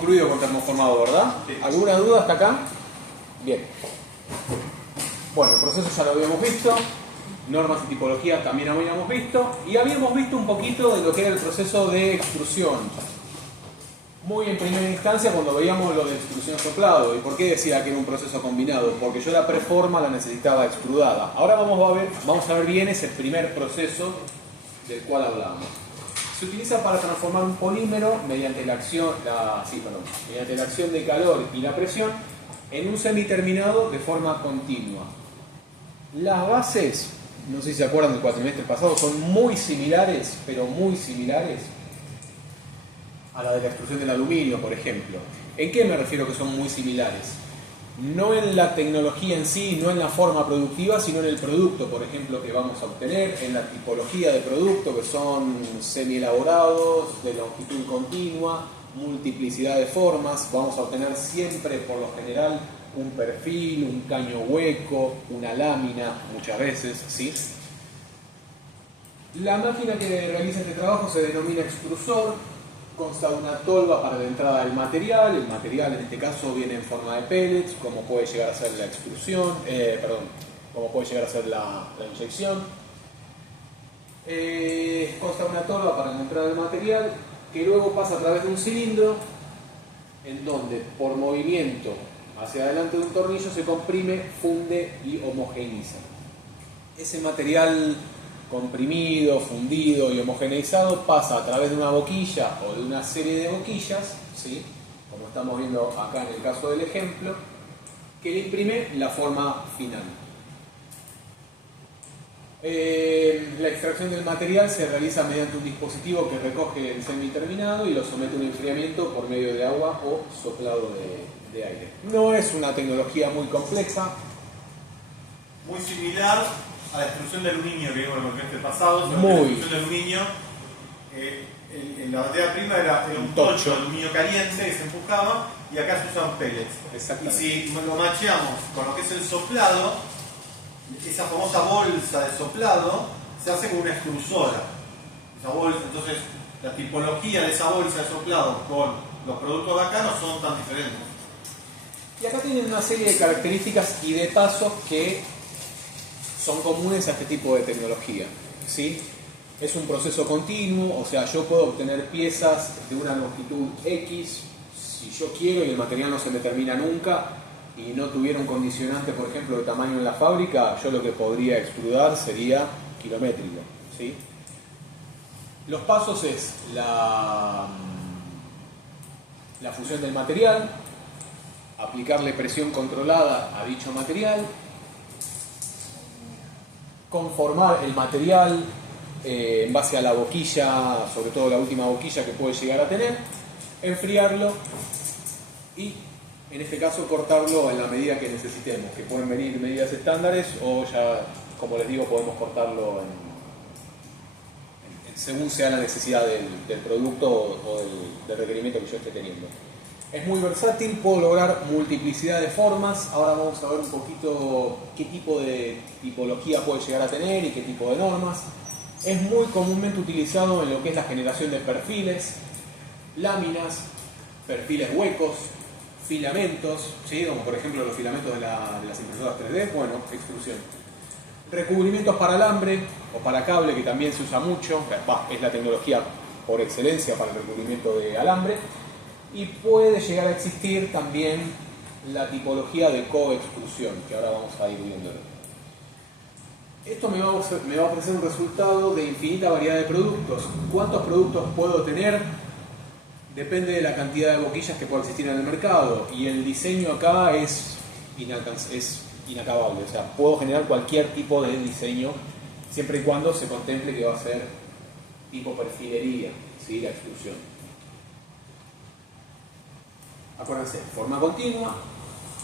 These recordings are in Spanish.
concluido con termoformado, ¿verdad? Sí. ¿Alguna duda hasta acá? Bien. Bueno, el proceso ya lo habíamos visto, normas y tipologías también habíamos visto, y habíamos visto un poquito de lo que era el proceso de extrusión. Muy en primera instancia cuando veíamos lo de extrusión soplado. ¿Y por qué decía que era un proceso combinado? Porque yo la preforma la necesitaba extrudada. Ahora vamos a ver bien ese primer proceso del cual hablamos. Se utiliza para transformar un polímero mediante la acción de calor y la presión en un semiterminado de forma continua. Las bases, no sé si se acuerdan del cuatrimestre pasado, son muy similares, pero muy similares a la de la extrusión del aluminio, por ejemplo. ¿En qué me refiero que son muy similares? No en la tecnología en sí, no en la forma productiva, sino en el producto, por ejemplo, que vamos a obtener, en la tipología de producto, que son semi-elaborados, de longitud continua, multiplicidad de formas. Vamos a obtener siempre, por lo general, un perfil, un caño hueco, una lámina, muchas veces, ¿sí? La máquina que realiza este trabajo se denomina extrusor. Consta de una tolva para la entrada del material. El material en este caso viene en forma de pellets, como puede llegar a ser la extrusión, como puede llegar a ser la inyección. Consta de una tolva para la entrada del material que luego pasa a través de un cilindro en donde por movimiento hacia adelante de un tornillo se comprime, funde y homogeneiza. Ese material comprimido, fundido y homogeneizado pasa a través de una boquilla o de una serie de boquillas, ¿sí? Como estamos viendo acá en el caso del ejemplo, que le imprime la forma final. La extracción del material se realiza mediante un dispositivo que recoge el semiterminado y lo somete a un enfriamiento por medio de agua o soplado de aire. No es una tecnología muy compleja. Muy similar a la extrusión de aluminio que vimos en el trimestre pasado. La Muy. extrusión de aluminio, la materia prima era un tocho de aluminio caliente que se empujaba, y acá se usan pellets. Y si lo macheamos con lo que es el soplado, esa famosa bolsa de soplado se hace con una extrusora. Esa bolsa, entonces la tipología de esa bolsa de soplado con los productos de acá no son tan diferentes. Y acá tienen una serie de características y de pasos que son comunes a este tipo de tecnología, ¿sí? Es un proceso continuo, o sea, yo puedo obtener piezas de una longitud X si yo quiero y el material no se me termina nunca y no tuviera un condicionante, por ejemplo, de tamaño en la fábrica, yo lo que podría extrudar sería kilométrico, ¿sí? Los pasos es la fusión del material, aplicarle presión controlada a dicho material, conformar el material en base a la boquilla, sobre todo la última boquilla que puede llegar a tener, enfriarlo y en este caso cortarlo en la medida que necesitemos, que pueden venir medidas estándares o ya, como les digo, podemos cortarlo según sea la necesidad del producto o del requerimiento que yo esté teniendo. Es muy versátil, puedo lograr multiplicidad de formas. Ahora vamos a ver un poquito qué tipo de tipología puede llegar a tener y qué tipo de normas. Es muy comúnmente utilizado en lo que es la generación de perfiles, láminas, perfiles huecos, filamentos, ¿sí? Como por ejemplo los filamentos de las impresoras 3D, bueno, extrusión. Recubrimientos para alambre o para cable, que también se usa mucho, es la tecnología por excelencia para el recubrimiento de alambre. Y puede llegar a existir también la tipología de coextrusión, que ahora vamos a ir viendo. Esto me va a ofrecer un resultado de infinita variedad de productos. ¿Cuántos productos puedo tener? Depende de la cantidad de boquillas que pueda existir en el mercado. Y el diseño acá es inacabable. O sea, puedo generar cualquier tipo de diseño, siempre y cuando se contemple que va a ser tipo perfilería, ¿sí? La extrusión. Acuérdense, forma continua,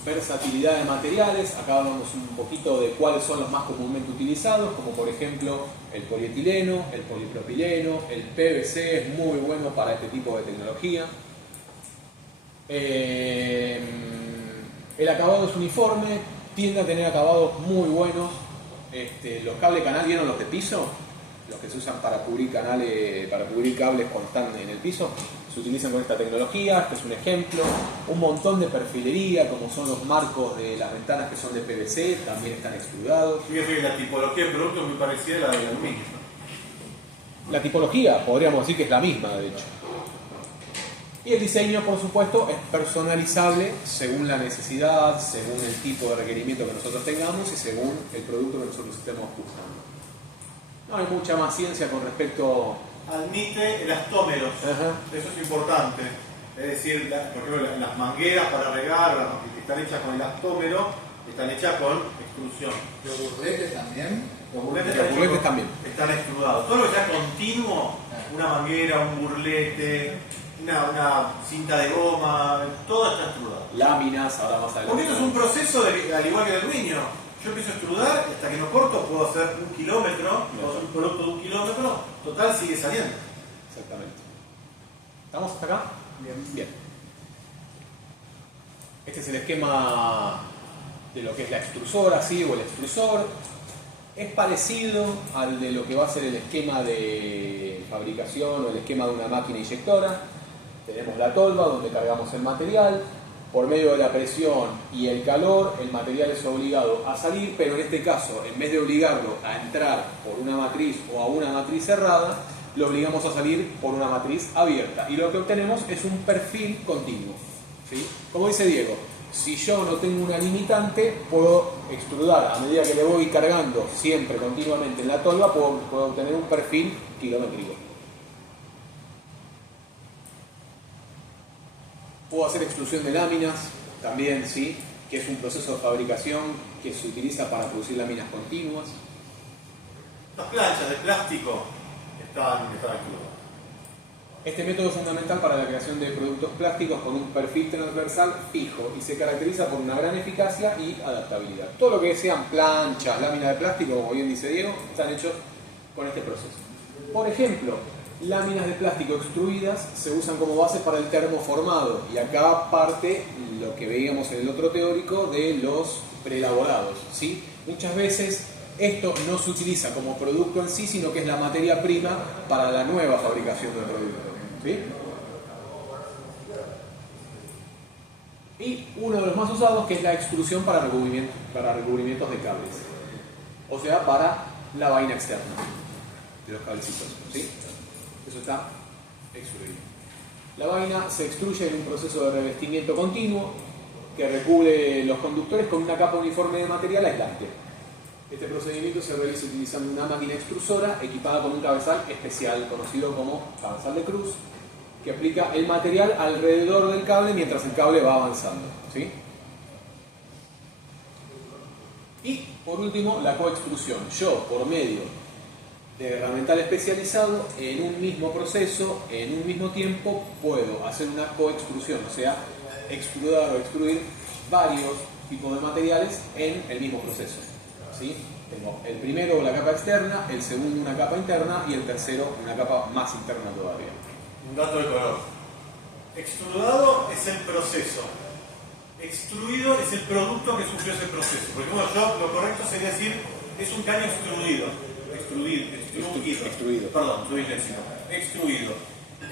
versatilidad de materiales. Acá hablamos un poquito de cuáles son los más comúnmente utilizados, como por ejemplo el polietileno, el polipropileno, el PVC es muy bueno para este tipo de tecnología. El acabado es uniforme, tiende a tener acabados muy buenos. Los cable canal, ¿vieron los de piso? los que se usan para cubrir canales, para cubrir cables cuando están en el piso, se utilizan con esta tecnología. Este es un ejemplo. Un montón de perfilería, como son los marcos de las ventanas que son de PVC, también están extrudados. Fíjate que la tipología de producto es muy parecida a la del aluminio. La tipología, podríamos decir que es la misma, de hecho. Y el diseño, por supuesto, es personalizable según la necesidad, según el tipo de requerimiento que nosotros tengamos y según el producto que nosotros estemos buscando. No hay mucha más ciencia con respecto... Admite elastómeros. Ajá. Eso es importante. Es decir, por ejemplo, las mangueras para regar, que están hechas con elastómero, están hechas con extrusión. ¿Los burletes también? Los burletes también están extrudados. Todo lo que sea continuo, una manguera, un burlete, una cinta de goma, todo está extrudado. Láminas, ahora más adelante. Porque esto es un proceso al igual que el aluminio. Yo empiezo a extrudar, hasta que no corto puedo hacer 1 kilómetro, puedo hacer un producto de 1 kilómetro, total sigue saliendo. Exactamente. ¿Estamos hasta acá? Bien. Este es el esquema de lo que es la extrusora, ¿sí? O el extrusor. Es parecido al de lo que va a ser el esquema de fabricación o el esquema de una máquina inyectora. Tenemos la tolva donde cargamos el material. Por medio de la presión y el calor, el material es obligado a salir, pero en este caso, en vez de obligarlo a entrar por una matriz o a una matriz cerrada, lo obligamos a salir por una matriz abierta. Y lo que obtenemos es un perfil continuo, ¿sí? Como dice Diego, si yo no tengo una limitante, puedo extrudar a medida que le voy cargando siempre, continuamente en la tolva, puedo obtener un perfil kilométrico. Puedo hacer extrusión de láminas, también, ¿sí? Que es un proceso de fabricación que se utiliza para producir láminas continuas. Las planchas de plástico están extrudadas. Este método es fundamental para la creación de productos plásticos con un perfil transversal fijo y se caracteriza por una gran eficacia y adaptabilidad. Todo lo que sean planchas, láminas de plástico, como bien dice Diego, están hechos con este proceso. Por ejemplo, láminas de plástico extruidas se usan como base para el termoformado y acá parte lo que veíamos en el otro teórico de los preelaborados, ¿sí? Muchas veces esto no se utiliza como producto en sí, sino que es la materia prima para la nueva fabricación del producto, ¿sí? Y uno de los más usados, que es la extrusión para recubrimientos de cables, o sea, para la vaina externa de los cablecitos, ¿sí? Eso está extruido. La vaina se extruye en un proceso de revestimiento continuo que recubre los conductores con una capa uniforme de material aislante. Este procedimiento se realiza utilizando una máquina extrusora equipada con un cabezal especial conocido como cabezal de cruz, que aplica el material alrededor del cable mientras el cable va avanzando, ¿sí? Y por último, la coextrusión. Yo, por medio de herramental especializado, en un mismo proceso, en un mismo tiempo, puedo hacer una coextrusión, o sea, extrudar o extruir varios tipos de materiales en el mismo proceso, ¿sí? Tengo el primero la capa externa, el segundo una capa interna y el tercero una capa más interna todavía. Un dato de color. Extrudado es el proceso. Extruido es el producto que sufrió ese proceso. Por ejemplo, lo correcto sería decir, es un caño extruido. Extruido. Perdón, estoy disléxico. Extruido.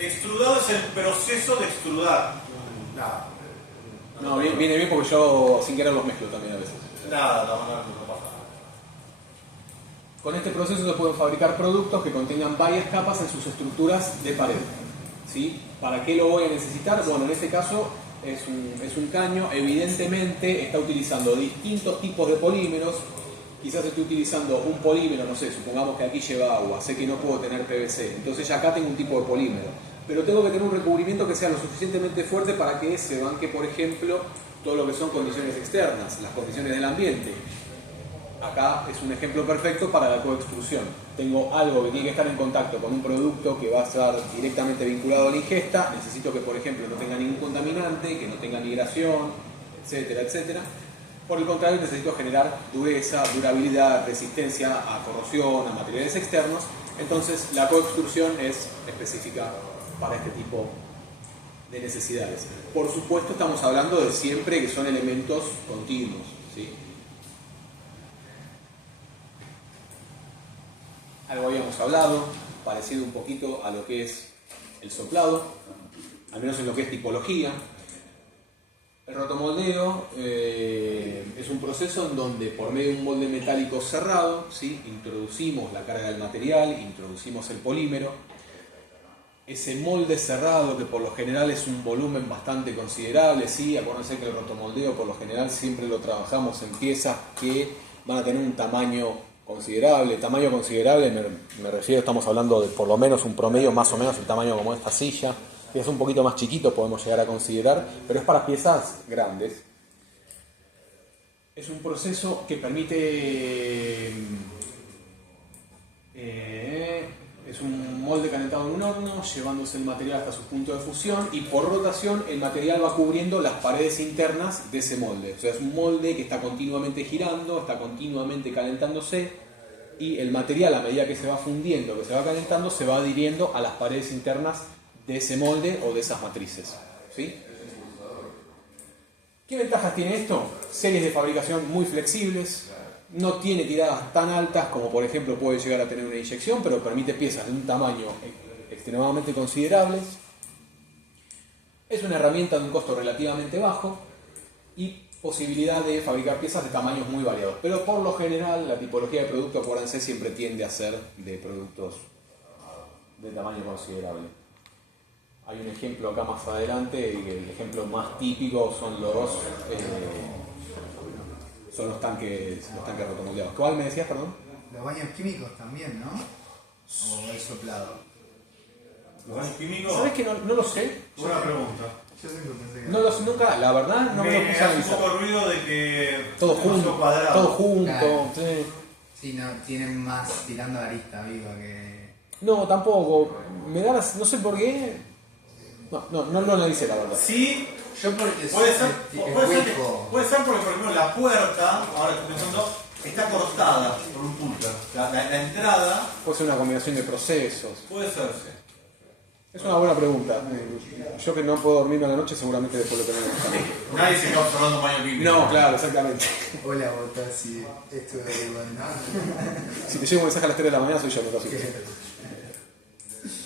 Extrudado es el proceso de extrudar. Nada. No, viene bien porque yo sin querer los mezclo también a veces. Nada, no pasa nada. Con este proceso se pueden fabricar productos que contengan varias capas en sus estructuras de pared, ¿sí? ¿Para qué lo voy a necesitar? Bueno, en este caso es un caño, evidentemente está utilizando distintos tipos de polímeros. Quizás estoy utilizando un polímero, no sé, supongamos que aquí lleva agua, sé que no puedo tener PVC, entonces ya acá tengo un tipo de polímero, pero tengo que tener un recubrimiento que sea lo suficientemente fuerte para que se banque, por ejemplo, todo lo que son condiciones externas, las condiciones del ambiente. Acá es un ejemplo perfecto para la coextrusión. Tengo algo que tiene que estar en contacto con un producto que va a estar directamente vinculado a la ingesta, necesito que, por ejemplo, no tenga ningún contaminante, que no tenga migración, etcétera, etcétera. Por el contrario, necesito generar dureza, durabilidad, resistencia a corrosión, a materiales externos. Entonces, la coextrusión es específica para este tipo de necesidades. Por supuesto, estamos hablando de siempre que son elementos continuos, ¿sí? algo habíamos hablado, parecido un poquito a lo que es el soplado, al menos en lo que es tipología. El rotomoldeo es un proceso en donde por medio de un molde metálico cerrado, ¿sí?, introducimos la carga del material, introducimos el polímero. Ese molde cerrado, que por lo general es un volumen bastante considerable, ¿sí? Acuérdense que el rotomoldeo por lo general siempre lo trabajamos en piezas que van a tener un tamaño considerable. Tamaño considerable me refiero, estamos hablando de por lo menos un promedio más o menos el tamaño como esta silla. Piezas un poquito más chiquitos podemos llegar a considerar, pero es para piezas grandes. Es un proceso que permite... es un molde calentado en un horno, llevándose el material hasta su punto de fusión, y por rotación el material va cubriendo las paredes internas de ese molde. O sea, es un molde que está continuamente girando, está continuamente calentándose, y el material, a medida que se va fundiendo, que se va calentando, se va adhiriendo a las paredes internas de ese molde o de esas matrices, ¿sí? ¿Qué ventajas tiene esto? Series de fabricación muy flexibles, no tiene tiradas tan altas como por ejemplo puede llegar a tener una inyección, pero permite piezas de un tamaño extremadamente considerables. Es una herramienta de un costo relativamente bajo y posibilidad de fabricar piezas de tamaños muy variados. Pero por lo general la tipología de producto, acuérdense, siempre tiende a ser de productos de tamaño considerable. Hay un ejemplo acá más adelante, y el ejemplo más típico son los tanques rotomoldeados. ¿Cuál me decías, perdón? Los baños químicos también, ¿no? O el soplado. ¿Los baños químicos? ¿Sabes que no lo sé? Buena pregunta. Yo siempre pensé que... No lo sé nunca, la verdad no me lo puse a hace un analizar. poco ruido de que... Todo junto, cuadrado. todo junto. Claro. Sí. Sí, no, tienen más tirando a arista viva que... No, tampoco. Me da no sé por qué. No lo analicé, la verdad. Sí, Yo porque puede ser, es puede ser porque, por ejemplo, la puerta, ahora estoy pensando, está cortada por un pulper. La entrada Puede ser una combinación de procesos. puede ser, sí. Es una buena pregunta. Yo que no puedo dormir a la noche, seguramente después lo tengo que buscar. Nadie se está observando un baño químico. No, claro, exactamente. Hola, Botasi, esto es igual, ¿no? Si te llevo un mensaje a las 3 de la mañana, soy yo, no casi.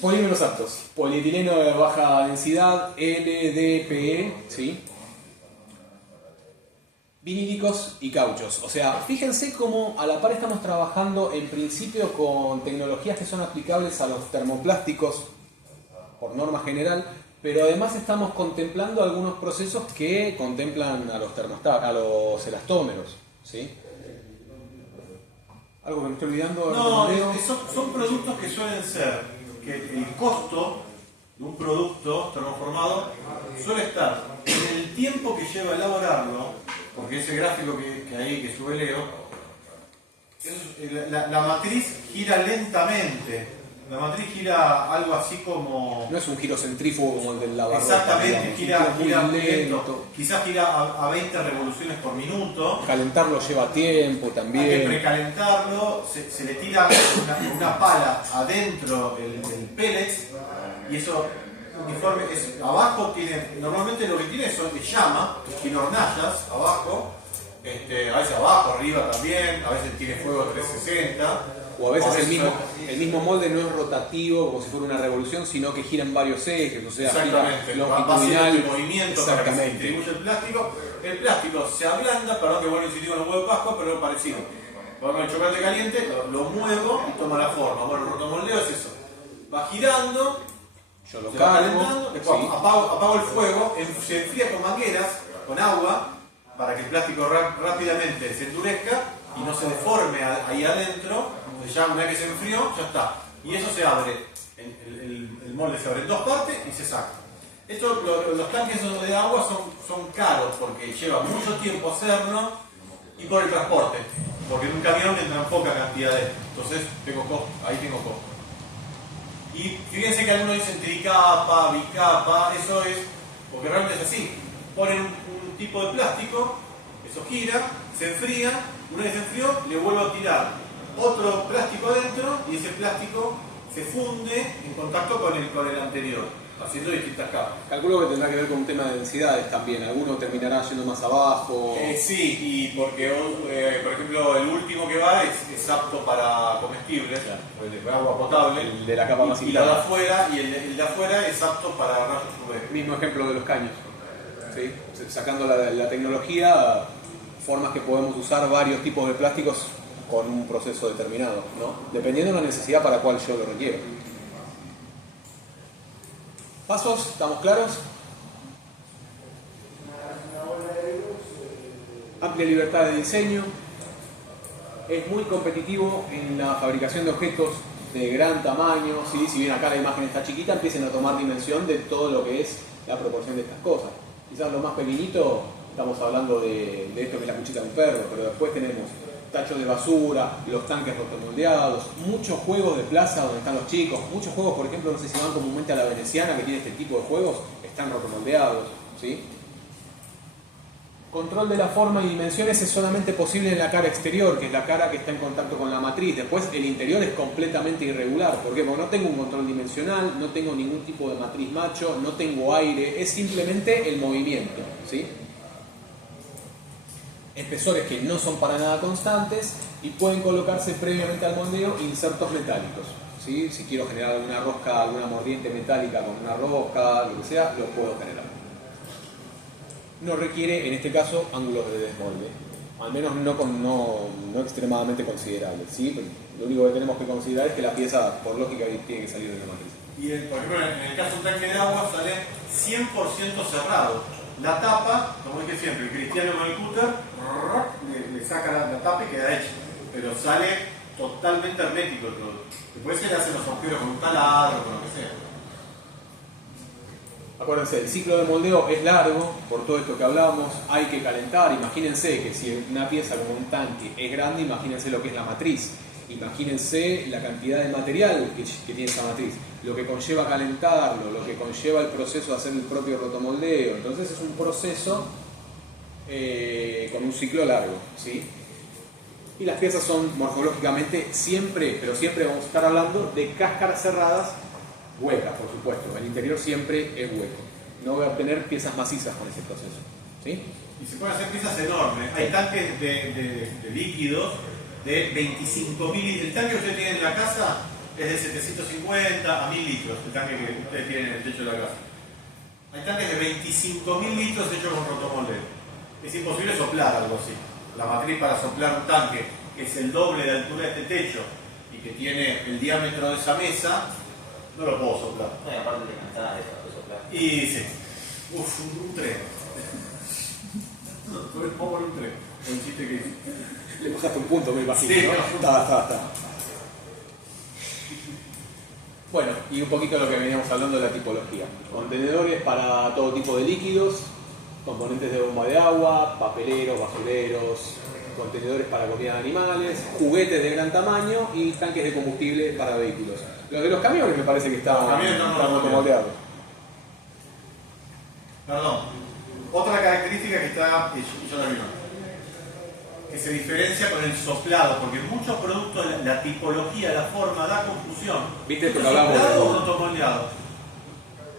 Polímeros aptos. Polietileno de baja densidad, LDPE, ¿sí? Vinílicos y cauchos. O sea, fíjense cómo a la par estamos trabajando en principio con tecnologías que son aplicables a los termoplásticos, por norma general, pero además estamos contemplando algunos procesos que contemplan a los elastómeros, ¿sí? ¿Algo que me estoy olvidando? No, son productos que suelen ser que el costo de un producto termoformado suele estar en el tiempo que lleva elaborarlo, porque ese gráfico que hay que sube Leo, la matriz gira lentamente. La matriz gira algo así como... No es un giro centrífugo como el del lavarropa. Exactamente, gira muy lento. Quizás gira a 20 revoluciones por minuto. Calentarlo lleva tiempo Hay que también. precalentarlo, se le tira una pala adentro el pellet y eso uniforme es, abajo tiene, normalmente lo que tiene son de llama, tiene hornallas abajo, a veces abajo, arriba también, a veces tiene fuego 360. O a veces el mismo molde no es rotativo como si fuera una revolución, sino que gira en varios ejes, o sea, Exactamente, gira va haciendo longitudinal. el movimiento para que se distribuya el plástico. El plástico se ablanda, perdón que vuelvo a insistir con los huevos de Pascua, pero es parecido. Pongo el chocolate caliente, lo muevo y toma la forma. Bueno, el rotomoldeo es eso. Va girando, Yo lo se va cargo, calentando, después sí. apago el fuego, se enfría con mangueras, con agua, para que el plástico rápidamente se endurezca y no se deforme ahí adentro. Ya una vez que se enfrió, ya está. Y eso se abre, el molde se abre en dos partes y se saca. Los tanques de agua son caros porque lleva mucho tiempo hacerlo y por el transporte. Porque en un camión entran poca cantidad de... Entonces ahí tengo costo. Y fíjense que algunos dicen tricapa, bicapa, eso es porque realmente es así. Ponen un tipo de plástico, eso gira, se enfría, una vez se enfrió, le vuelvo a tirar otro plástico adentro y ese plástico se funde en contacto con el anterior. haciendo distintas capas. Calculo que tendrá que ver con un tema de densidades también. Alguno terminará yendo más abajo. Sí, y porque, por ejemplo, el último que va es apto para comestibles, Claro. el de agua potable. El de la capa más y la de inflada. afuera, y el de afuera es apto para rayos UV. Mismo ejemplo de los caños. ¿Sí? Sacando la tecnología, formas que podemos usar varios tipos de plásticos con un proceso determinado, ¿no? Dependiendo de la necesidad para cual yo lo requiero. ¿Pasos? ¿Estamos claros? Amplia libertad de diseño. Es muy competitivo en la fabricación de objetos de gran tamaño. ¿Sí? Si bien acá la imagen está chiquita, empiecen a tomar dimensión de todo lo que es la proporción de estas cosas. Quizás lo más pequeñito, estamos hablando de esto que es la cuchita de un perro, pero después tenemos tachos de basura, los tanques rotomoldeados, muchos juegos de plaza donde están los chicos, muchos juegos, por ejemplo, no sé si van comúnmente a la veneciana, que tiene este tipo de juegos, están rotomoldeados, ¿sí? Control de la forma y dimensiones es solamente posible en la cara exterior, que es la cara que está en contacto con la matriz. Después el interior es completamente irregular. ¿Por qué? Porque no tengo un control dimensional, no tengo ningún tipo de matriz macho, no tengo aire, es simplemente el movimiento, ¿sí? Espesores que no son para nada constantes y pueden colocarse previamente al moldeo insertos metálicos, ¿sí? Si quiero generar alguna rosca, alguna mordiente metálica con una rosca, lo que sea, lo puedo generar. No requiere, en este caso, ángulos de desmolde, al menos no extremadamente considerables, ¿sí? Lo único que tenemos que considerar es que la pieza, por lógica, tiene que salir de la matriz. Y por ejemplo, en el caso de un tanque de agua sale 100% cerrado. La tapa, como dije siempre, el cristiano con el cúter le saca la tapa y queda hecha, pero sale totalmente hermético el producto. Después se le hacen los agujeros con un taladro, con lo que sea. Acuérdense, el ciclo de moldeo es largo, por todo esto que hablamos, hay que calentar. Imagínense que si una pieza como un tanque es grande, imagínense lo que es la matriz. Imagínense la cantidad de material que tiene esa matriz, lo que conlleva calentarlo, lo que conlleva el proceso de hacer el propio rotomoldeo. Entonces es un proceso con un ciclo largo, ¿sí? Y las piezas son morfológicamente siempre, pero siempre vamos a estar hablando de cáscaras cerradas, huecas, por supuesto. El interior siempre es hueco. No voy a obtener piezas macizas con ese proceso, ¿sí? Y se pueden hacer piezas enormes. Hay tanques de líquidos de 25.000 litros. El tanque que ustedes tienen en la casa es de 750 a 1000 litros, el tanque que ustedes tienen en el techo de la casa. Hay tanques de 25.000 litros hechos con rotomoldeo. Es imposible soplar algo así. La matriz para soplar un tanque que es el doble de altura de este techo y que tiene el diámetro de esa mesa, no lo puedo soplar. No, y aparte te cansás de soplar. Y sí, un tren. Vamos por un tren. Un chiste que hice. Le bajaste un punto, me imagino, Sí, ¿no? no. Está. Bueno, y un poquito de lo que veníamos hablando de la tipología. Contenedores para todo tipo de líquidos, componentes de bomba de agua, papeleros, basureros, contenedores para comida de animales, juguetes de gran tamaño y tanques de combustible para vehículos. Los de los camiones me parece que están automoldeados. Perdón. Otra característica que está, y yo la vi, que se diferencia con el soplado, porque en muchos productos la tipología, la forma da confusión. ¿Viste esto ¿Es que hablamos soplado de- o rotomoldeado?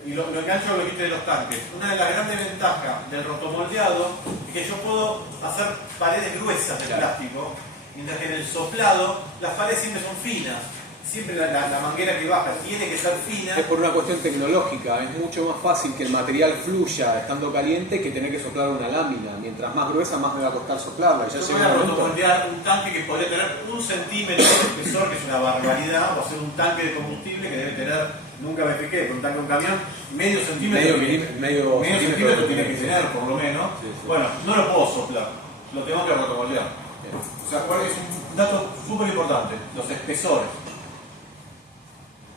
Y lo engancho a lo que viste de los tanques. Una de las grandes ventajas del rotomoldeado es que yo puedo hacer paredes gruesas de Claro. plástico, mientras que en el soplado las paredes siempre son finas. Siempre la manguera que baja tiene que ser fina. Es por una cuestión tecnológica, es mucho más fácil que el material fluya estando caliente que tener que soplar una lámina. Mientras más gruesa, más me va a costar soplarla. Y ya Yo llega voy a un momento. rotomoldear un tanque que podría tener 1 centímetro de espesor, que es una barbaridad, o hacer un tanque de combustible que debe tener, nunca me fijé, con un tanque de un camión, medio centímetro. Medio Centímetro tiene que tener, por lo menos. Sí, sí. Bueno, no lo puedo soplar, lo tengo que rotomoldear. O sea, es un dato súper importante, los espesores.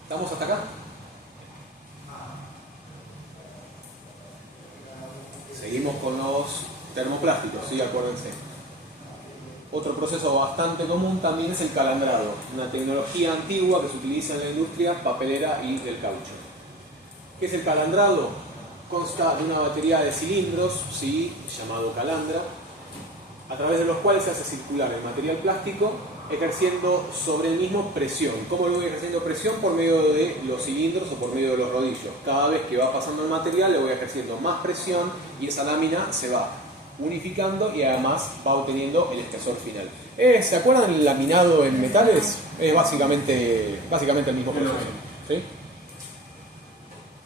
¿Estamos hasta acá? Seguimos con los termoplásticos, sí, acuérdense. Otro proceso bastante común también es el calandrado, una tecnología antigua que se utiliza en la industria papelera y del caucho. ¿Qué es el calandrado? Consta de una batería de cilindros, sí, llamado calandra, a través de los cuales se hace circular el material plástico ejerciendo sobre el mismo presión. ¿Cómo lo voy ejerciendo presión? Por medio de los cilindros o por medio de los rodillos. Cada vez que va pasando el material le voy ejerciendo más presión y esa lámina se va unificando y además va obteniendo el espesor final. ¿Se acuerdan el laminado en metales? Es básicamente el mismo proceso, ¿sí?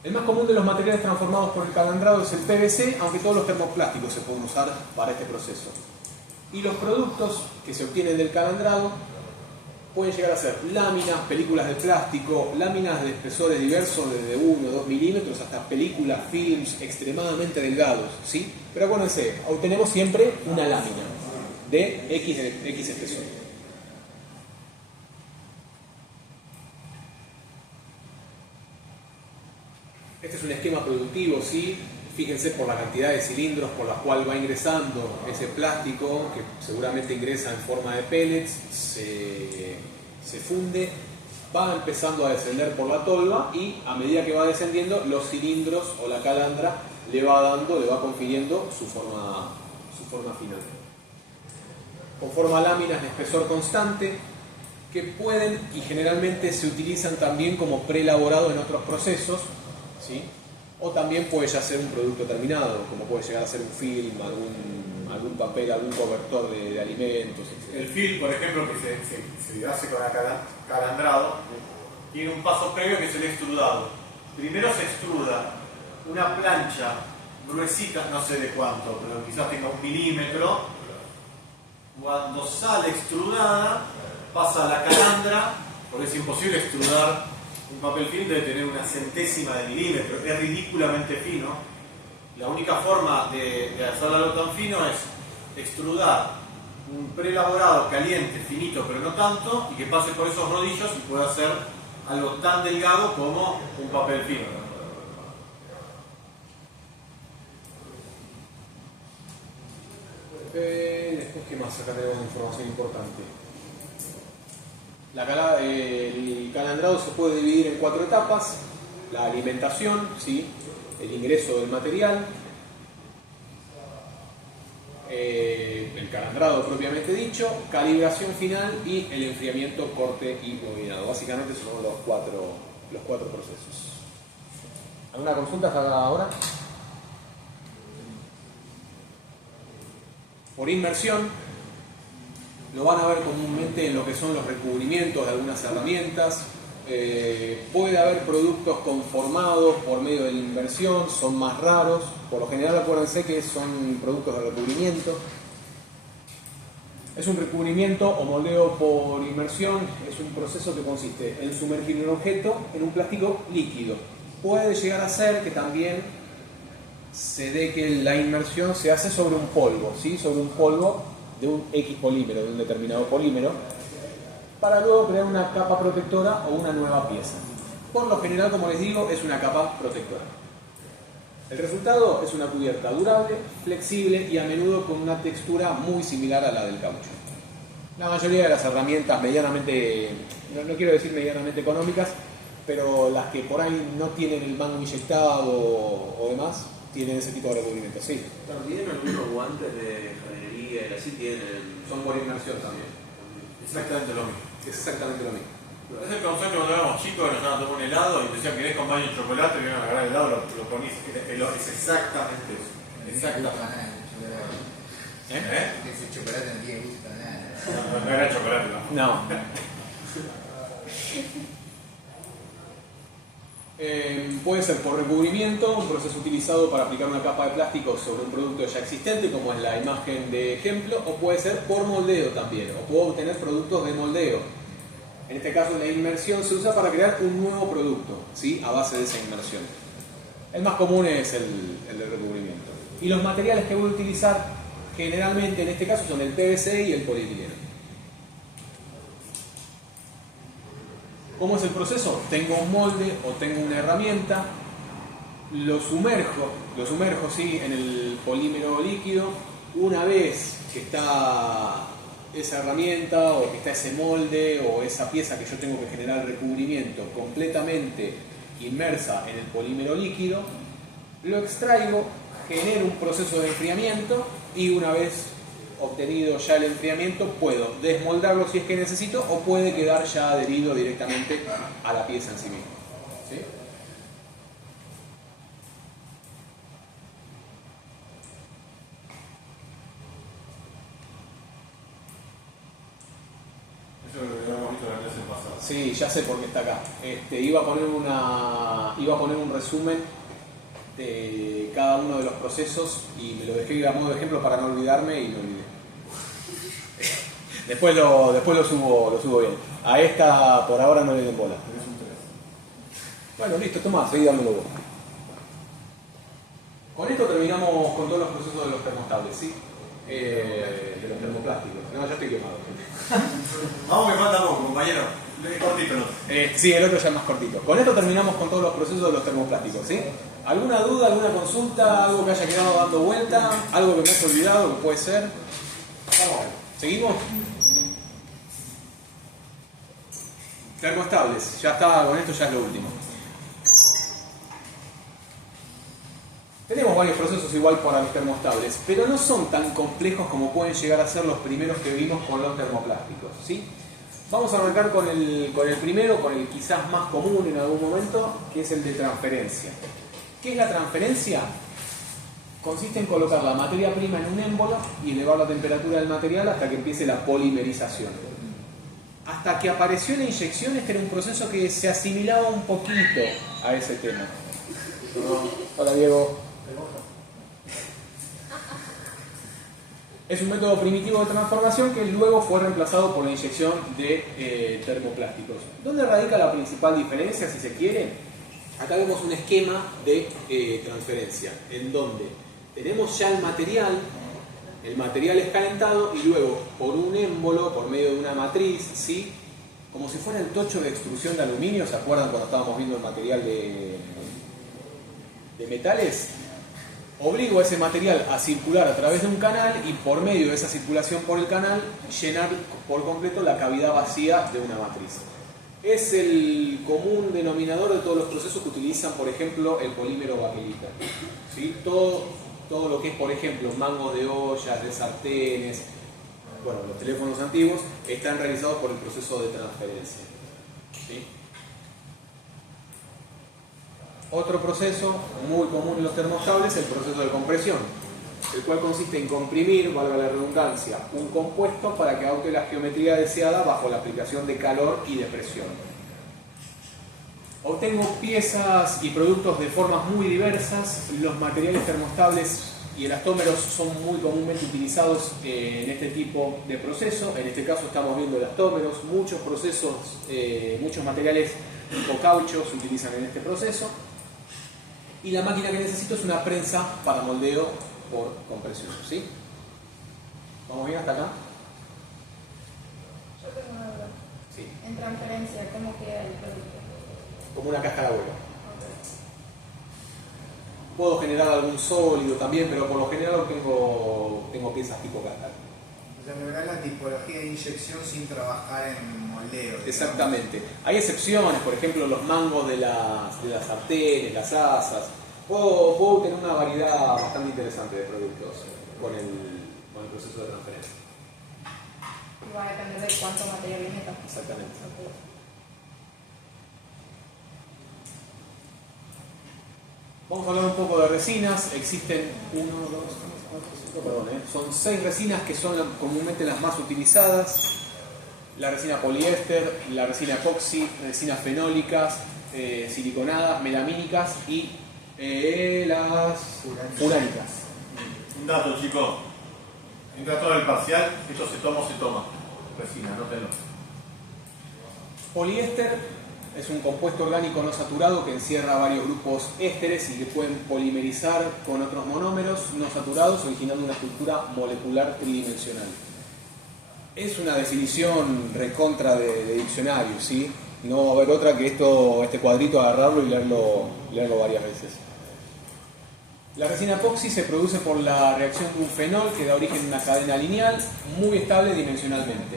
El más común de los materiales transformados por el calandrado es el PVC, aunque todos los termoplásticos se pueden usar para este proceso. Y los productos que se obtienen del calandrado pueden llegar a ser láminas, películas de plástico, láminas de espesores diversos desde 1 o 2 milímetros hasta películas, films extremadamente delgados, ¿sí? Pero acuérdense, obtenemos siempre una lámina de X espesor. Este es un esquema productivo, ¿sí? Fíjense por la cantidad de cilindros por la cual va ingresando ese plástico, que seguramente ingresa en forma de pellets, se funde, va empezando a descender por la tolva y a medida que va descendiendo, los cilindros o la calandra le va confiriendo su forma final. Conforma láminas de espesor constante que pueden y generalmente se utilizan también como preelaborado en otros procesos, ¿sí? O también puede ya ser un producto terminado, como puede llegar a ser un film, algún papel, algún cobertor de alimentos, etc. El film, por ejemplo, que se hace con calandrado, tiene un paso previo que es el extrudado. Primero se extruda una plancha gruesita, no sé de cuánto, pero quizás tenga 1 milímetro. Cuando sale extrudada, pasa a la calandra, porque es imposible extrudar un papel film, debe tener una centésima de milímetro, es ridículamente fino. La única forma de hacerlo algo tan fino es extrudar un preelaborado caliente, finito pero no tanto, y que pase por esos rodillos y pueda hacer algo tan delgado como un papel fino. Después, ¿qué más? Acá tenemos información importante. El calandrado se puede dividir en 4 etapas: la alimentación, ¿sí? El ingreso del material, el calandrado propiamente dicho, calibración final y el enfriamiento, corte y bobinado. Básicamente son los cuatro procesos. ¿Alguna consulta hasta ahora? Por inmersión lo van a ver comúnmente en lo que son los recubrimientos de algunas herramientas. Puede haber productos conformados por medio de la inmersión, son más raros. Por lo general, acuérdense que son productos de recubrimiento. Es un recubrimiento o moldeo por inmersión, es un proceso que consiste en sumergir un objeto en un plástico líquido. Puede llegar a ser que también se dé que la inmersión se hace sobre un polvo, ¿sí? Sobre un polvo de un X polímero, de un determinado polímero, para luego crear una capa protectora o una nueva pieza. Por lo general, como les digo, es una capa protectora. El resultado es una cubierta durable, flexible y a menudo con una textura muy similar a la del caucho. La mayoría de las herramientas medianamente, no quiero decir medianamente económicas, pero las que por ahí no tienen el mango inyectado o demás, tienen ese tipo de recubrimiento, sí. ¿Tienen algunos guantes de jardinería y así tienen? Son por inmersión también. Exactamente lo mismo. Exactamente lo mismo. Es el concepto cuando éramos chicos, que nos iban a tomar un helado y decían, ¿querés con baño de chocolate? Y iban a agarrar el helado, lo ponís. Es exactamente eso. Exactamente. Ese chocolate no tiene gusto a nada. No era chocolate, no. No. Puede ser por recubrimiento, un proceso utilizado para aplicar una capa de plástico sobre un producto ya existente, como es la imagen de ejemplo, o puede ser por moldeo también, o puedo obtener productos de moldeo. En este caso, la inmersión se usa para crear un nuevo producto, ¿sí? A base de esa inmersión. El más común es el de recubrimiento. Y los materiales que voy a utilizar generalmente en este caso son el PVC y el polietileno. ¿Cómo es el proceso? Tengo un molde o tengo una herramienta, lo sumerjo ¿sí? En el polímero líquido. Una vez que está esa herramienta o que está ese molde o esa pieza que yo tengo que generar recubrimiento completamente inmersa en el polímero líquido, lo extraigo, genero un proceso de enfriamiento y una vez obtenido ya el enfriamiento, puedo desmoldarlo si es que necesito o puede quedar ya adherido directamente a la pieza en sí misma. ¿Sí? Eso es lo que habíamos visto en la clase pasada. Sí, ya sé por qué está acá. Iba a poner un resumen de cada uno de los procesos y me lo dejé a modo de ejemplo para no olvidarme y me olvidé. después lo subo bien. A esta por ahora no le den bola. Bueno, listo, toma, seguí dándolo vos. Con esto terminamos con todos los procesos de los termostables, ¿sí? De los termoplásticos. No, ya estoy quemado. Vamos que falta poco, compañero. Cortito, ¿no? Sí, el otro ya es más cortito. Con esto terminamos con todos los procesos de los termoplásticos, ¿sí? ¿Alguna duda, alguna consulta, algo que haya quedado dando vuelta, algo que me haya olvidado, que puede ser? Vamos a ver. ¿Seguimos? Termoestables, ya está, con esto ya es lo último. Tenemos varios procesos igual para los termoestables, pero no son tan complejos como pueden llegar a ser los primeros que vimos con los termoplásticos, ¿sí? Vamos a arrancar con el primero, con el quizás más común en algún momento, que es el de transferencia. ¿Qué es la transferencia? Consiste en colocar la materia prima en un émbolo y elevar la temperatura del material hasta que empiece la polimerización. Hasta que apareció la inyección, este era un proceso que se asimilaba un poquito a ese tema. Hola Diego. Es un método primitivo de transformación que luego fue reemplazado por la inyección de termoplásticos. ¿Dónde radica la principal diferencia, si se quiere? Acá vemos un esquema de transferencia, en donde tenemos ya el material es calentado y luego por un émbolo, por medio de una matriz, ¿sí? Como si fuera el tocho de extrusión de aluminio, ¿se acuerdan cuando estábamos viendo el material de metales? Obligo a ese material a circular a través de un canal y por medio de esa circulación por el canal llenar por completo la cavidad vacía de una matriz. Es el común denominador de todos los procesos que utilizan, por ejemplo, el polímero baquelita. ¿Sí? Todo lo que es, por ejemplo, mangos de ollas, de sartenes, bueno, los teléfonos antiguos, están realizados por el proceso de transferencia. ¿Sí? Otro proceso muy común en los termostables es el proceso de compresión, el cual consiste en comprimir, valga la redundancia, un compuesto para que adopte la geometría deseada bajo la aplicación de calor y de presión. Obtengo piezas y productos de formas muy diversas. Los materiales termostables y elastómeros son muy comúnmente utilizados en este tipo de proceso. En este caso estamos viendo elastómeros, muchos procesos, muchos materiales tipo caucho se utilizan en este proceso. Y la máquina que necesito es una prensa para moldeo por compresión, ¿sí? ¿Vamos bien hasta acá? Yo tengo una duda. Sí. En transferencia, ¿cómo queda el producto? Como una caja de abuelo. Okay. Puedo generar algún sólido también, pero por lo general tengo piezas tipo cascar. O sea, lograr la tipología de inyección sin trabajar en moldeo. Digamos. Exactamente. Hay excepciones, por ejemplo, los mangos de las sartenes, las asas. Puedo tener una variedad bastante interesante de productos con el proceso de transferencia. Y va a depender de cuánto material meta. Exactamente. Okay. Vamos a hablar un poco de resinas. Existen son 6 resinas que son comúnmente las más utilizadas. La resina poliéster, la resina epoxi, resinas fenólicas, siliconadas, melamínicas y las uránicas. Un dato, chicos. Entra todo en el parcial, esto se toma o se toma. Resina, anótenlo. Poliéster es un compuesto orgánico no saturado que encierra varios grupos ésteres y que pueden polimerizar con otros monómeros no saturados, originando una estructura molecular tridimensional. Es una definición recontra de diccionario, ¿sí? No va a haber otra que este cuadrito agarrarlo y leerlo varias veces. La resina epoxi se produce por la reacción de un fenol que da origen a una cadena lineal muy estable dimensionalmente.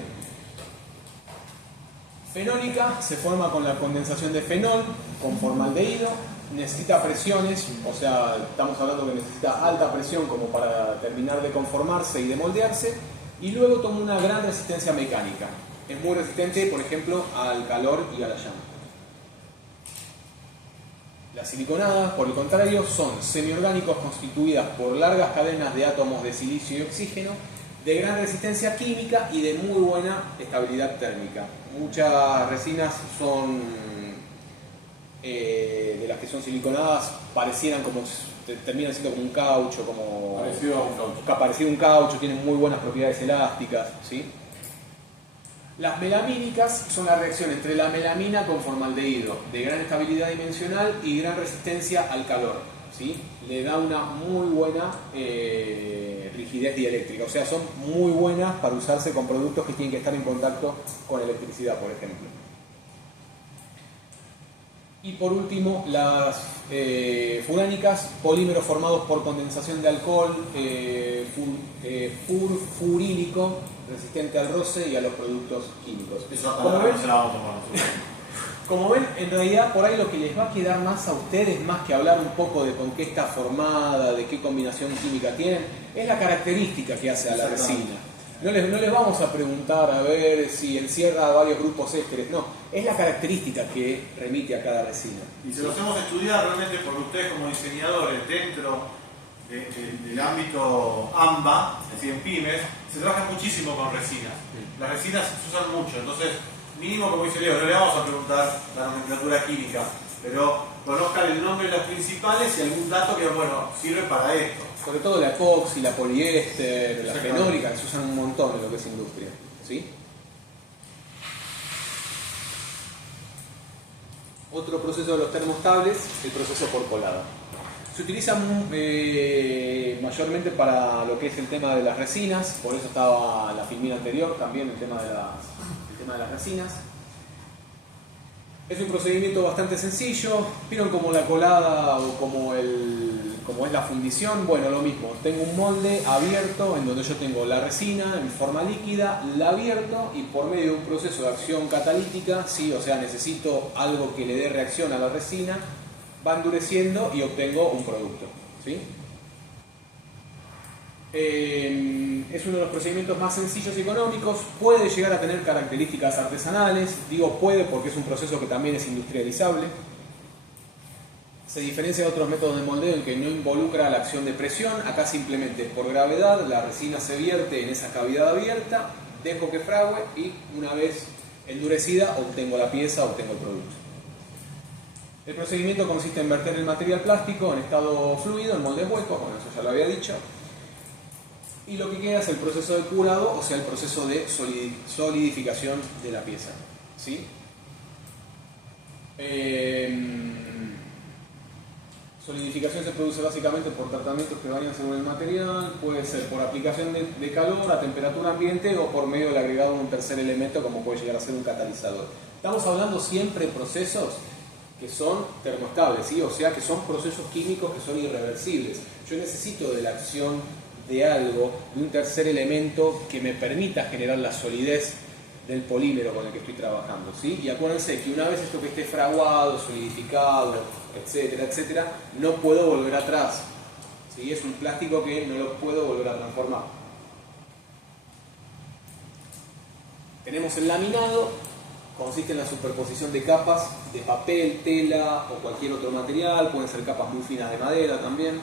Fenólica se forma con la condensación de fenol con formaldehído, necesita presiones, o sea, estamos hablando que necesita alta presión como para terminar de conformarse y de moldearse, Y luego toma una gran resistencia mecánica. Es muy resistente, por ejemplo, al calor y a la llama. Las siliconadas, por el contrario, son semiorgánicos constituidas por largas cadenas de átomos de silicio y oxígeno, de gran resistencia química y de muy buena estabilidad térmica. Muchas resinas son, de las que son siliconadas, parecieran como, terminan siendo como un caucho, como Parecido a un caucho. parecido a un caucho, tienen muy buenas propiedades elásticas, ¿sí? Las melamínicas son la reacción entre la melamina con formaldehído, de gran estabilidad dimensional y gran resistencia al calor, ¿sí? Le da una muy buena rigidez dieléctrica, o sea, son muy buenas para usarse con productos que tienen que estar en contacto con electricidad, por ejemplo. Y por último, las furánicas, polímeros formados por condensación de alcohol furfurílico, resistente al roce y a los productos químicos. Eso Como ven, no se la vamos a tomar nosotros. como ven, en realidad por ahí lo que les va a quedar más a ustedes, más que hablar un poco de con qué está formada, de qué combinación química tienen, es la característica que hace a la resina. No les vamos a preguntar a ver si encierra varios grupos ésteres, no, es la característica que remite a cada resina. Y se los hemos estudiado realmente porque ustedes como diseñadores dentro del ámbito AMBA, es decir, en pymes, se trabaja muchísimo con resinas. Las resinas se usan mucho, entonces mínimo, como dice Leo, no le vamos a preguntar la nomenclatura química, pero conozcan el nombre de las principales y algún dato que, bueno, sirve para esto. Sobre todo la epoxi, la poliéster, la fenólica, que se usan un montón en lo que es industria, ¿sí? Otro proceso de los termostables, el proceso por colada. Se utiliza mayormente para lo que es el tema de las resinas, por eso estaba la filmina anterior también, el tema de las resinas. Es un procedimiento bastante sencillo. ¿Vieron como la colada o como es la fundición? Bueno, lo mismo. Tengo un molde abierto en donde yo tengo la resina en forma líquida, la abierto y por medio de un proceso de acción catalítica, ¿sí? O sea, necesito algo que le dé reacción a la resina, va endureciendo y obtengo un producto, ¿sí? Es uno de los procedimientos más sencillos y económicos, puede llegar a tener características artesanales, digo puede porque es un proceso que también es industrializable. Se diferencia de otros métodos de moldeo en que no involucra la acción de presión, acá simplemente por gravedad la resina se vierte en esa cavidad abierta, dejo que frague y una vez endurecida obtengo la pieza, obtengo el producto. El procedimiento consiste en verter el material plástico en estado fluido en moldes huecos, bueno, eso ya lo había dicho. Y lo que queda es el proceso de curado, o sea, el proceso de solidificación de la pieza, ¿sí? Solidificación se produce básicamente por tratamientos que varían según el material, puede ser por aplicación de calor a temperatura ambiente o por medio del agregado de un tercer elemento como puede llegar a ser un catalizador. Estamos hablando siempre de procesos que son termoestables, ¿sí? O sea, que son procesos químicos que son irreversibles. Yo necesito de la acción de algo, de un tercer elemento que me permita generar la solidez del polímero con el que estoy trabajando, ¿sí? Y acuérdense que una vez esto que esté fraguado, solidificado, etcétera, etcétera, no puedo volver atrás, ¿sí? Es un plástico que no lo puedo volver a transformar. Tenemos el laminado, consiste en la superposición de capas de papel, tela o cualquier otro material, pueden ser capas muy finas de madera también,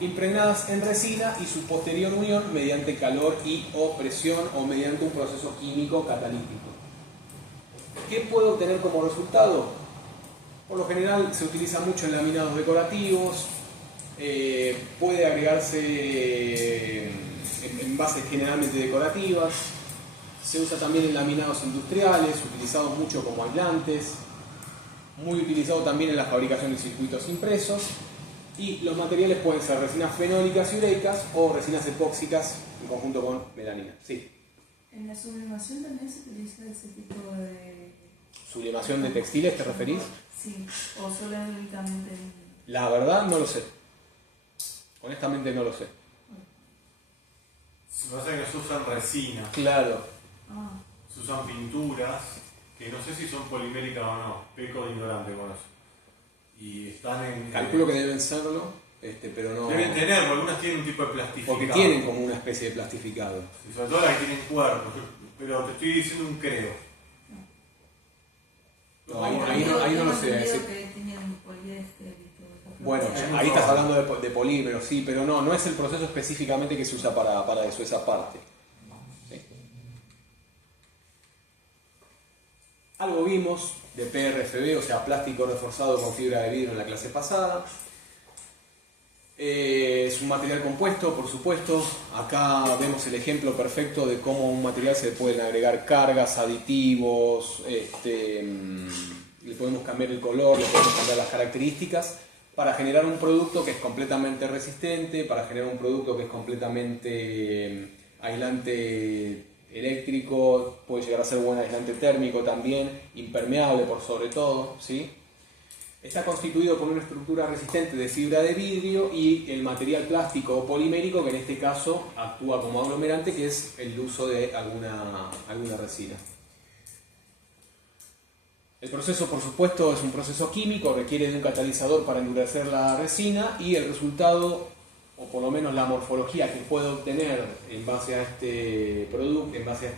impregnadas en resina y su posterior unión mediante calor y o presión o mediante un proceso químico catalítico. ¿Qué puedo obtener como resultado? Por lo general se utiliza mucho en laminados decorativos, puede agregarse en bases generalmente decorativas, se usa también en laminados industriales, utilizados mucho como aislantes, muy utilizado también en la fabricación de circuitos impresos. Y los materiales pueden ser resinas fenólicas y ureicas o resinas epóxicas en conjunto con melanina. Sí. ¿En la sublimación también se utiliza ese tipo de...? ¿Sublimación de textiles te referís? Sí, o solamente en... La verdad no lo sé. Honestamente no lo sé. Se pasa que se usan resinas, Claro. se usan pinturas, que no sé si son poliméricas o no, peco de ignorante con eso. Y están en... Calculo que deben serlo. pero no... Deben tenerlo, algunas tienen un tipo de plastificado. Porque tienen como una especie de plastificado. Y sobre todo las que tienen cuerpos, pero te estoy diciendo un creo. No, ahí no lo sé. Que tenían poliéster y todo eso. Bueno, ahí estás hablando de polímeros, sí, pero no es el proceso específicamente que se usa para eso, esa parte. Sí. Algo vimos de PRFB, o sea, plástico reforzado con fibra de vidrio en la clase pasada. Es un material compuesto, por supuesto. Acá vemos el ejemplo perfecto de cómo a un material se le pueden agregar cargas, aditivos, le podemos cambiar el color, le podemos cambiar las características para generar un producto que es completamente resistente, para generar un producto que es completamente aislante eléctrico, puede llegar a ser buen aislante térmico también, impermeable por sobre todo, ¿sí? Está constituido por una estructura resistente de fibra de vidrio y el material plástico o polimérico, que en este caso actúa como aglomerante, que es el uso de alguna resina. El proceso, por supuesto, es un proceso químico, requiere de un catalizador para endurecer la resina y el resultado, o por lo menos la morfología que puedo obtener en base a este producto, en base a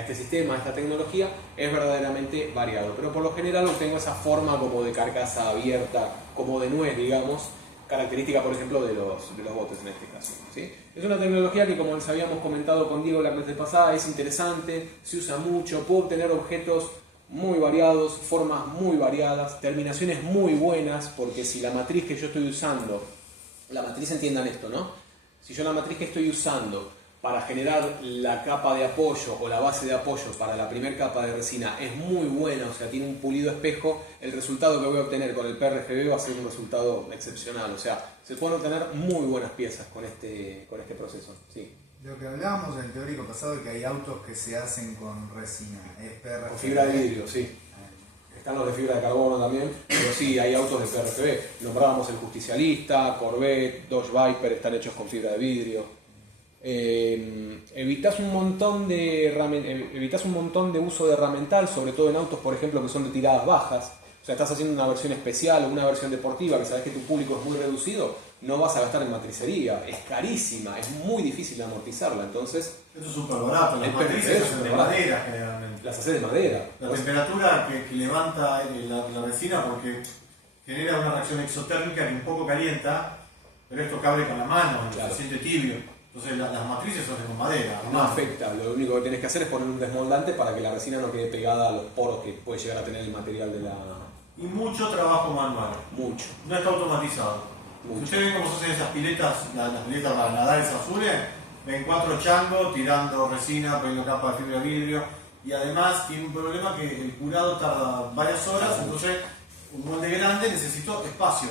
este sistema, a esta tecnología, es verdaderamente variado. Pero por lo general obtengo esa forma como de carcasa abierta, como de nuez, digamos, característica, por ejemplo, de los botes en este caso, ¿sí? Es una tecnología que, como les habíamos comentado con Diego la clase pasada, es interesante, se usa mucho, puedo obtener objetos muy variados, formas muy variadas, terminaciones muy buenas, porque si la matriz que yo estoy usando, la matriz, entiendan esto, ¿no? Si yo la matriz que estoy usando para generar la capa de apoyo o la base de apoyo para la primera capa de resina es muy buena, o sea, tiene un pulido espejo, el resultado que voy a obtener con el PRFB va a ser un resultado excepcional, o sea, se pueden obtener muy buenas piezas con este proceso, sí. Lo que hablábamos en el teórico pasado es que hay autos que se hacen con resina, es PRFB. Con fibra de vidrio, sí. Están los de fibra de carbono también, pero sí, hay autos de PRFB. Nombrábamos el Justicialista, Corvette, Dodge Viper, están hechos con fibra de vidrio. Evitas un montón de uso de herramental, sobre todo en autos, por ejemplo, que son de tiradas bajas. O sea, estás haciendo una versión especial o una versión deportiva que sabes que tu público es muy reducido, no vas a gastar en matricería, es carísima, es muy difícil de amortizarla, entonces... Eso es súper barato, las matrices se hacen de madera generalmente. Las haces de madera. La temperatura que levanta la resina porque genera una reacción exotérmica que un poco calienta, pero esto cabe con la mano, claro. Se siente tibio. Entonces las matrices se hacen con madera. No afecta, lo único que tienes que hacer es poner un desmoldante para que la resina no quede pegada a los poros que puede llegar a tener el material de la... Y mucho trabajo manual. Mucho. No está automatizado. Mucho. Si ustedes ven cómo se hacen esas piletas, las piletas para nadar esas azules, ven 4 changos tirando resina, poniendo capa de fibra de vidrio, y además tiene un problema que el curado tarda varias horas, entonces un molde grande necesito espacio.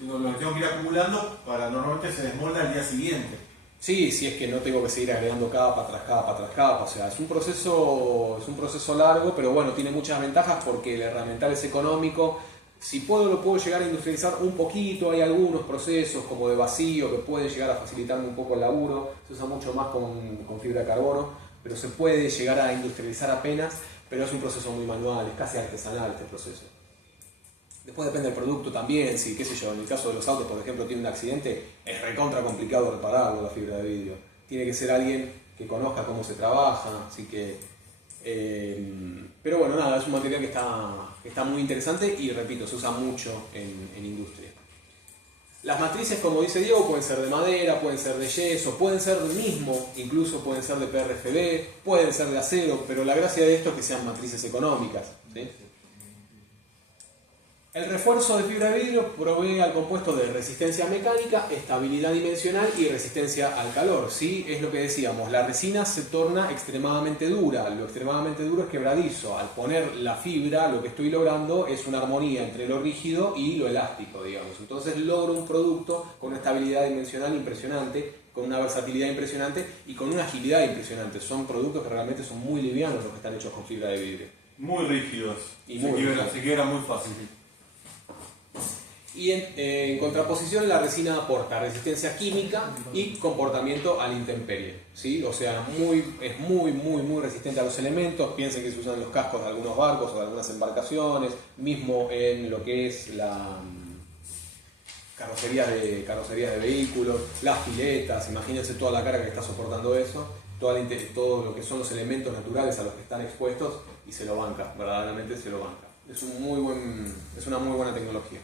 Lo tengo que ir acumulando para normalmente se desmolda el día siguiente. Sí, sí, es que no tengo que seguir agregando capa tras capa tras capa, o sea, es un proceso largo, pero bueno, tiene muchas ventajas porque el herramental es económico. Si puedo, lo puedo llegar a industrializar un poquito, hay algunos procesos como de vacío que pueden llegar a facilitarme un poco el laburo, se usa mucho más con fibra de carbono, pero se puede llegar a industrializar apenas, pero es un proceso muy manual, es casi artesanal este proceso. Después depende del producto también, si, qué sé yo, en el caso de los autos, por ejemplo, tiene un accidente, es recontra complicado repararlo, la fibra de vidrio. Tiene que ser alguien que conozca cómo se trabaja, así que... pero bueno, nada, es un material que está muy interesante y, repito, se usa mucho en industria. Las matrices, como dice Diego, pueden ser de madera, pueden ser de yeso, pueden ser del mismo, incluso pueden ser de PRFB, pueden ser de acero, pero la gracia de esto es que sean matrices económicas, ¿sí? El refuerzo de fibra de vidrio provee al compuesto de resistencia mecánica, estabilidad dimensional y resistencia al calor. ¿Sí? Es lo que decíamos, la resina se torna extremadamente dura, lo extremadamente duro es quebradizo. Al poner la fibra, lo que estoy logrando es una armonía entre lo rígido y lo elástico, digamos. Entonces logro un producto con una estabilidad dimensional impresionante, con una versatilidad impresionante y con una agilidad impresionante. Son productos que realmente son muy livianos los que están hechos con fibra de vidrio. Muy rígidos. Y se quiebra muy fácil. Y en contraposición la resina aporta resistencia química y comportamiento a la intemperie, ¿sí? O sea, es muy resistente a los elementos. Piensen que se usan en los cascos de algunos barcos o de algunas embarcaciones, mismo en lo que es carrocerías de vehículos, las piletas, imagínense toda la carga que está soportando eso, todo lo que son los elementos naturales a los que están expuestos, y se lo banca, verdaderamente se lo banca. Es una muy buena tecnología.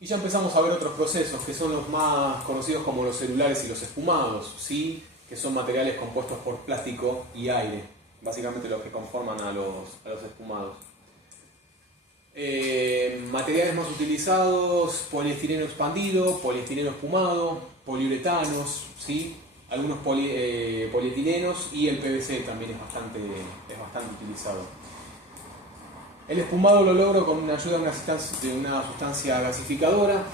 Y ya empezamos a ver otros procesos que son los más conocidos como los celulares y los espumados, ¿sí? Que son materiales compuestos por plástico y aire, básicamente los que conforman a los espumados. Materiales más utilizados: poliestireno expandido, poliestireno espumado, poliuretanos, ¿sí? Algunos polietilenos, y el PVC también es bastante utilizado. El espumado lo logro con la ayuda de una sustancia gasificadora,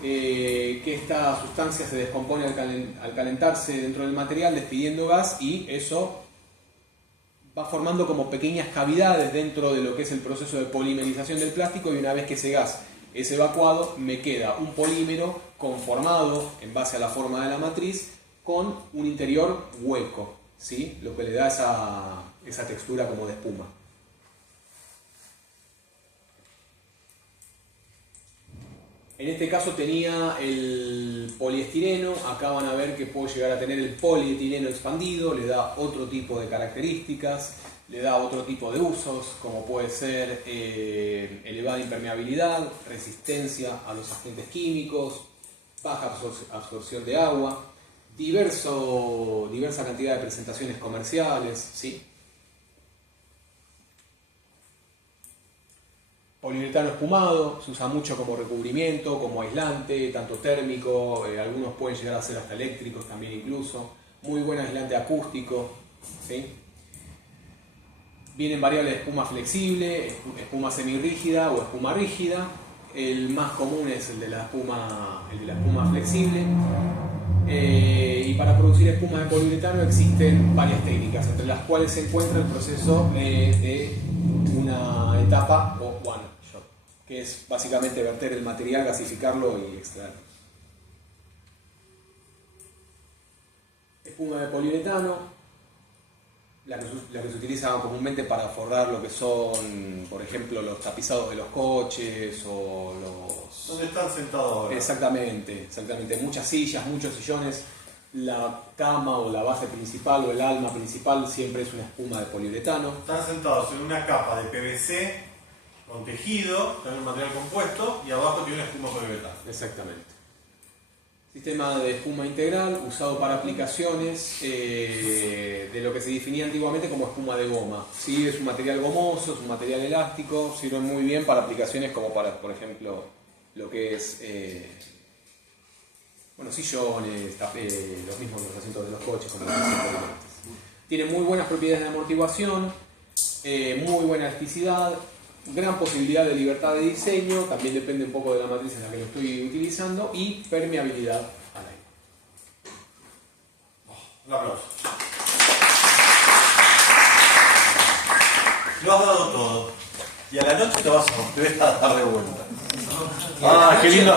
que esta sustancia se descompone al calentarse dentro del material, despidiendo gas, y eso va formando como pequeñas cavidades dentro de lo que es el proceso de polimerización del plástico, y una vez que ese gas es evacuado, me queda un polímero conformado en base a la forma de la matriz con un interior hueco, ¿sí? Lo que le da esa textura como de espuma. En este caso tenía el poliestireno, acá van a ver que puedo llegar a tener el polietileno expandido, le da otro tipo de características, le da otro tipo de usos, como puede ser elevada impermeabilidad, resistencia a los agentes químicos, baja absorción de agua, diversa cantidad de presentaciones comerciales, ¿sí? Poliuretano espumado, se usa mucho como recubrimiento, como aislante, tanto térmico, algunos pueden llegar a ser hasta eléctricos también incluso. Muy buen aislante acústico, ¿sí? Vienen variables de espuma flexible, espuma semirrígida o espuma rígida. El más común es el de la espuma flexible. Y para producir espuma de poliuretano existen varias técnicas, entre las cuales se encuentra el proceso de una etapa o one shot, que es básicamente verter el material, gasificarlo y extraerlo. Espuma de poliuretano, la que se utiliza comúnmente para forrar lo que son, por ejemplo, los tapizados de los coches o los... ¿Dónde están sentados ahora? Exactamente. Muchas sillas, muchos sillones. La cama o la base principal o el alma principal siempre es una espuma de poliuretano. Están sentados en una capa de PVC con tejido, con un material compuesto, y abajo tiene una espuma poliuretano. Exactamente. Sistema de espuma integral usado para aplicaciones de lo que se definía antiguamente como espuma de goma. ¿Sí? Es un material gomoso, es un material elástico, sirve muy bien para aplicaciones como para, por ejemplo, lo que es sillones, los mismos los asientos de los coches, como los asientos de antes. Tiene muy buenas propiedades de amortiguación, muy buena elasticidad, gran posibilidad de libertad de diseño, también depende un poco de la matriz en la que lo estoy utilizando, y permeabilidad al aire. Un aplauso. Lo has dado todo. Y a la noche te vas a dar de vuelta. Ah, qué lindo.